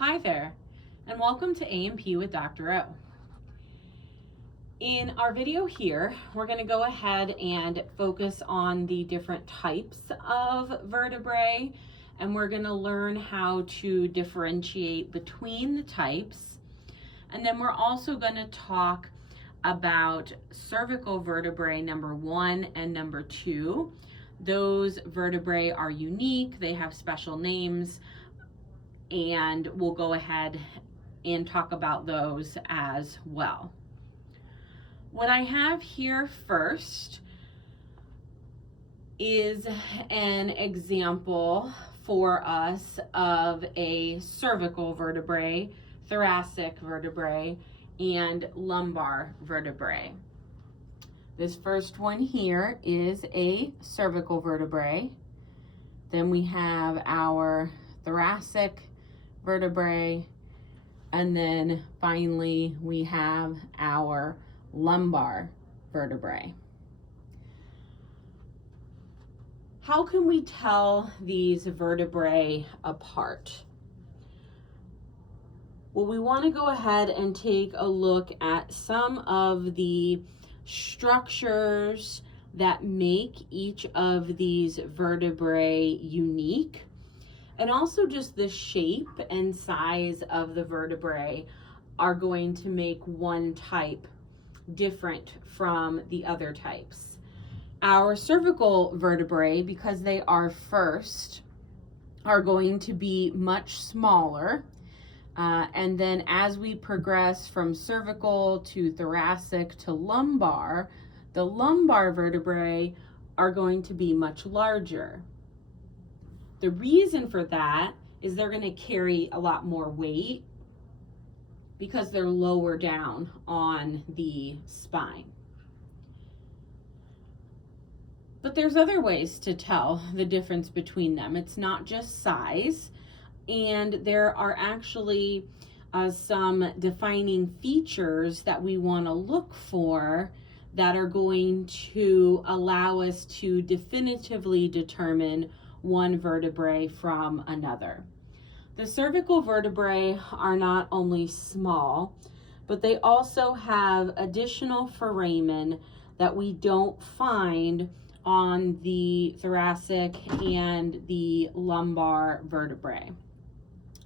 Hi there, and welcome to A&P with Dr. O. In our video here, we're going to go ahead and focus on the different types of vertebrae, and we're going to learn how to differentiate between the types. And then we're also going to talk about cervical vertebrae number 1 and number 2. Those vertebrae are unique, they have special names, and we'll go ahead and talk about those as well. What I have here first is an example for us of a cervical vertebrae, thoracic vertebrae, and lumbar vertebrae. This first one here is a cervical vertebrae. Then we have our thoracic vertebrae, and then finally we have our lumbar vertebrae. How can we tell these vertebrae apart? Well, we want to go ahead and take a look at some of the structures that make each of these vertebrae unique, and also just the shape and size of the vertebrae are going to make one type different from the other types. Our cervical vertebrae, because they are first, are going to be much smaller. And then as we progress from cervical to thoracic to lumbar, the lumbar vertebrae are going to be much larger. The reason for that is they're going to carry a lot more weight because they're lower down on the spine. But there's other ways to tell the difference between them. It's not just size, and there are actually some defining features that we want to look for that are going to allow us to definitively determine one vertebrae from another. The cervical vertebrae are not only small, but they also have additional foramen that we don't find on the thoracic and the lumbar vertebrae.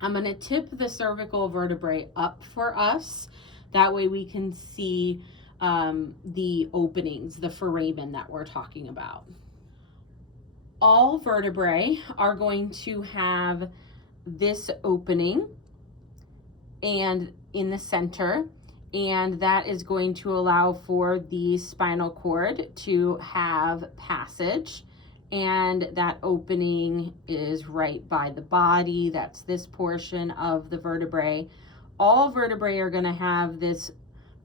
I'm going to tip the cervical vertebrae up for us. That way we can see the openings, the foramen that we're talking about. All vertebrae are going to have this opening and in the center, and that is going to allow for the spinal cord to have passage, and that opening is right by the body. That's this portion of the vertebrae. All vertebrae are going to have this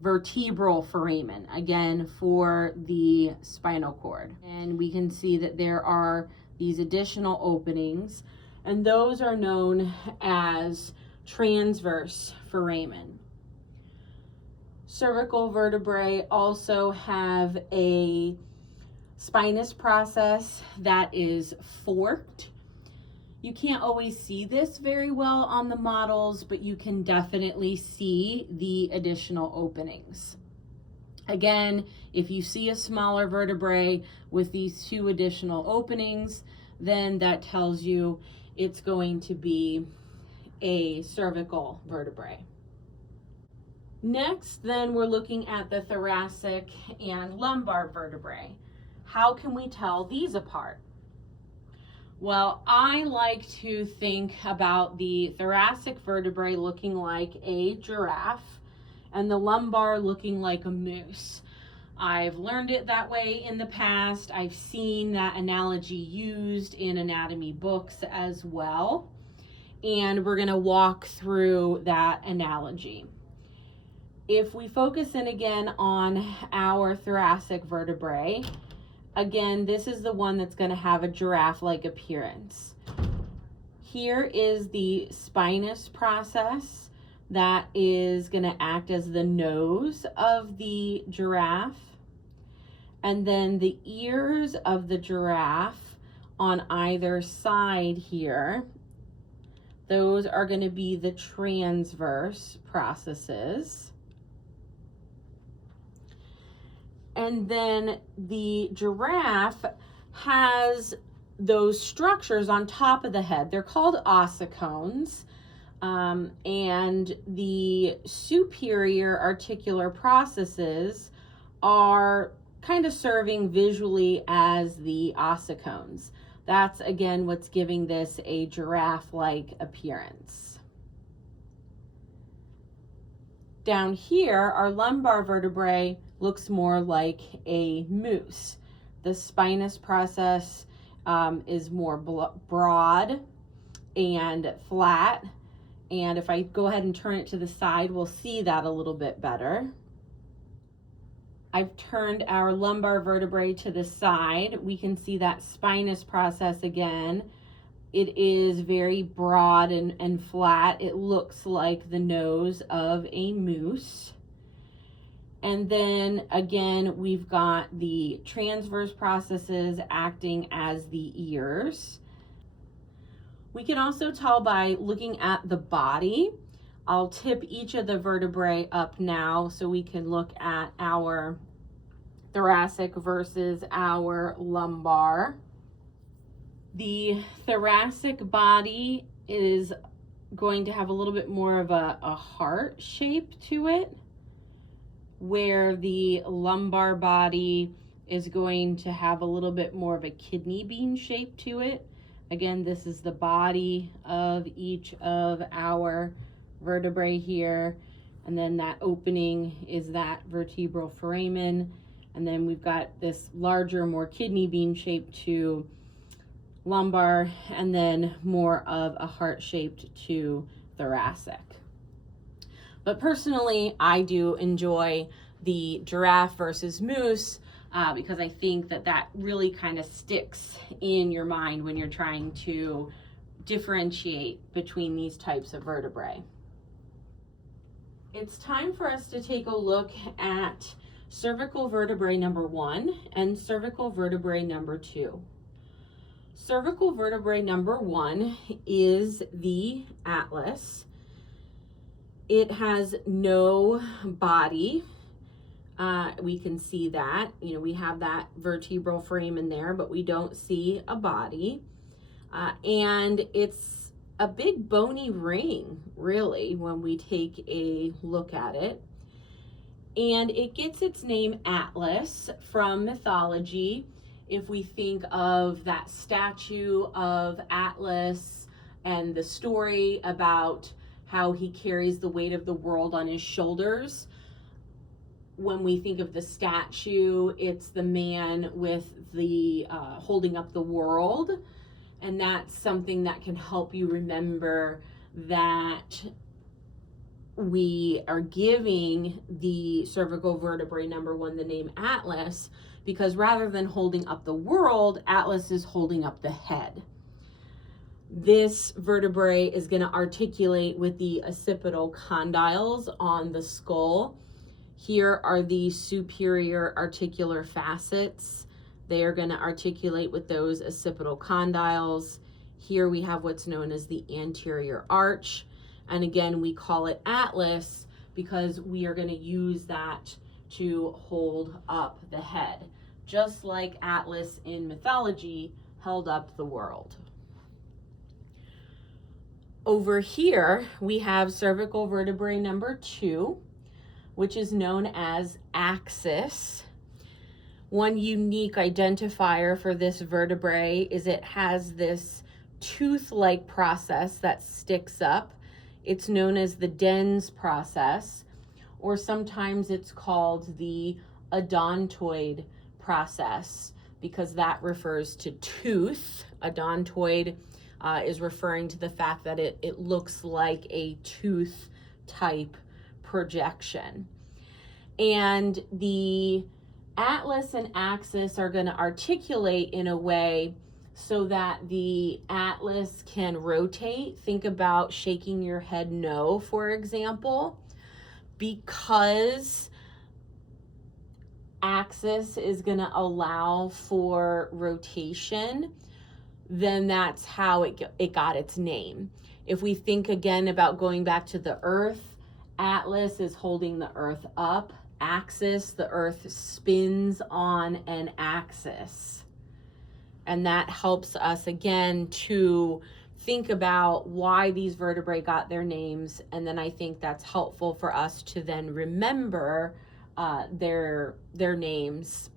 vertebral foramen, again, for the spinal cord. And we can see that there are these additional openings, and those are known as transverse foramen. Cervical vertebrae also have a spinous process that is forked. You can't always see this very well on the models, but you can definitely see the additional openings. Again, if you see a smaller vertebrae with these two additional openings, then that tells you it's going to be a cervical vertebrae. Next, then, we're looking at the thoracic and lumbar vertebrae. How can we tell these apart? Well, I like to think about the thoracic vertebrae looking like a giraffe and the lumbar looking like a moose. I've learned it that way in the past. I've seen that analogy used in anatomy books as well. And we're going to walk through that analogy. If we focus in again on our thoracic vertebrae, again, this is the one that's going to have a giraffe-like appearance. Here is the spinous process that is going to act as the nose of the giraffe. And then the ears of the giraffe on either side here Those are going to be the transverse processes. And then the giraffe has those structures on top of the head. They're called ossicones. And the superior articular processes are kind of serving visually as the ossicones. That's again what's giving this a giraffe-like appearance. Down here, our lumbar vertebrae looks more like a moose. The spinous process is more broad and flat. And if I go ahead and turn it to the side, we'll see that a little bit better. I've turned our lumbar vertebrae to the side. We can see that spinous process again. It is very broad and flat. It looks like the nose of a moose. And then again, we've got the transverse processes acting as the ears. We can also tell by looking at the body. I'll tip each of the vertebrae up now so we can look at our thoracic versus our lumbar. The thoracic body is going to have a little bit more of a heart shape to it, where the lumbar body is going to have a little bit more of a kidney bean shape to it. Again, this is the body of each of our vertebrae here. And then that opening is that vertebral foramen. And then we've got this larger, more kidney bean shape to lumbar, and then more of a heart-shaped to thoracic. But personally, I do enjoy the giraffe versus moose because I think that really kind of sticks in your mind when you're trying to differentiate between these types of vertebrae. It's time for us to take a look at cervical vertebrae number 1 and cervical vertebrae number 2. Cervical vertebrae number 1 is the atlas. It has no body. We can see that. We have that vertebral frame in there, but we don't see a body. And it's a big bony ring, really, when we take a look at it. And it gets its name Atlas from mythology. If we think of that statue of Atlas and the story about how he carries the weight of the world on his shoulders, when we think of the statue, it's the man with the holding up the world. And that's something that can help you remember that we are giving the cervical vertebrae number 1 the name Atlas because rather than holding up the world, Atlas is holding up the head. This vertebrae is going to articulate with the occipital condyles on the skull. Here are the superior articular facets. They are going to articulate with those occipital condyles. Here we have what's known as the anterior arch. And again, we call it Atlas because we are going to use that to hold up the head, just like Atlas in mythology held up the world. Over here, we have cervical vertebrae number 2, which is known as axis. One unique identifier for this vertebrae is it has this tooth-like process that sticks up. It's known as the Dens process, or sometimes it's called the odontoid process because that refers to tooth. Odontoid is referring to the fact that it looks like a tooth type projection. And the atlas and axis are going to articulate in a way so that the atlas can rotate. Think about shaking your head no, for example, because axis is going to allow for rotation. Then that's how it got its name. If we think again about going back to the earth, Atlas is holding the earth up. Axis, the earth spins on an axis. And that helps us again to think about why these vertebrae got their names. And then I think that's helpful for us to then remember their names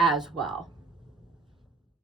as well.